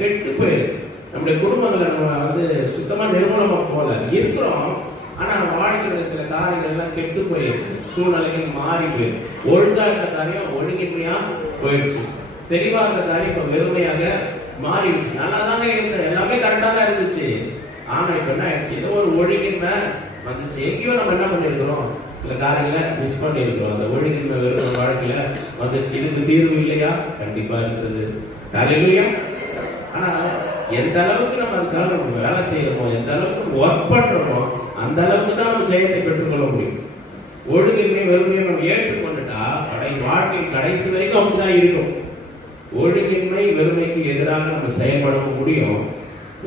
கெட்டு போயிருக்கு. நம்முடைய குடும்பங்களை நம்ம சுத்தமா நிர்மூலமா போல இருக்கிறோம். ஆனா வாழ்க்கையில சில காரியங்கள் எல்லாம் கெட்டு போயிருக்கு. சூழ்நிலைகள் மாறி போயிருக்கு. ஒழுங்கா இருந்த காரியம் ஒழுங்கின்மையா போயிடுச்சு. தெளிவா இருந்த காரியம் இப்ப வெறுமையாக மாறிடுச்சு. நல்லா தாங்க இருந்தது, எல்லாமே கரெக்டா தான் இருந்துச்சு. ஆனா இப்ப என்ன ஆயிடுச்சு, ஏதோ ஒரு ஒழுங்கின்மை வந்துச்சு. எங்கேயோ நம்ம என்ன பண்ணிருக்கிறோம், சில காரியங்களை மிஸ் பண்ணி இருக்கிறோம். அந்த ஒழுங்கின்மை வெறும் வாழ்க்கையில வந்துச்சு. இதுக்கு தீர்வு இல்லையா? கண்டிப்பா இருக்கிறது. ஹல்லேலூயா. ஆனா எந்த அளவுக்கு நம்ம அதுக்காக நம்ம வேலை செய்யறோமோ, எந்த அளவுக்கு ஒர்க் பண்றோமோ, அந்த அளவுக்கு தான் நம்ம ஜெயத்தை பெற்றுக்கொள்ள முடியும். ஒழுங்கின்மை வெறுமையை நம்ம ஏற்றுக்கொண்டுட்டா வாழ்க்கையின் கடைசி வரைக்கும் அப்படிதான் இருக்கும். ஒழுங்கின்மை வெறுமைக்கு எதிராக நம்ம செயல்படவும் முடியும்.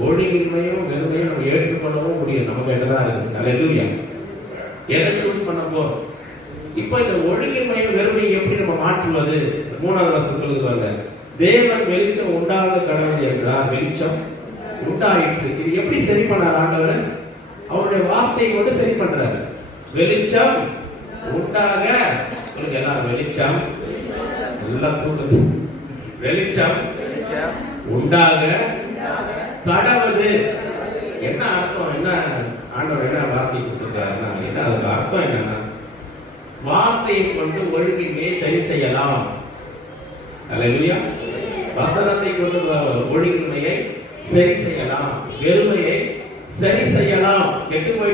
ஒழுங்கின்மையும் வெறுமையும் நம்ம ஏற்றுக்கொள்ளவும் முடியும். நமக்கு என்னதான் இருக்கு. ஹல்லேலூயா. எதை சூஸ் பண்ண போறோம்? இப்போ இந்த ஒழுங்கின்மையும் வெறுமையும் எப்படி நம்ம மாற்றுவது? 3வது வசனம் சொல்லுது பாருங்க. தேவன் வெளிச்சம் உண்டாக கடவுள் என்றார், வெளிச்சம் உண்டாயிற்று. இது எப்படி சரி பண்ணார் ஆண்டவர்? அவருடைய வார்த்தையை கொண்டு சரி பண்றாரு. வெளிச்சம் உண்டாக, சொல்லுங்க எல்லாரும், வெளிச்சம். எல்லாம் கூட்டது. வெளிச்சம் உண்டாக கடவுது. என்ன அர்த்தம்? என்ன ஆண்டவர் என்ன வார்த்தை கொடுத்திருக்காருன்னா, என்ன அதுக்கு அர்த்தம் என்னன்னா, வார்த்தையை கொண்டு ஒழுங்கின்மையை சரி செய்யலாம். ஹல்லேலூயா. வசனத்தை கொண்டு ஒழுங்கின்மையை சரி செய்யலாம், வெறுமையை சரி செய்யலாம். கெட்டு போய்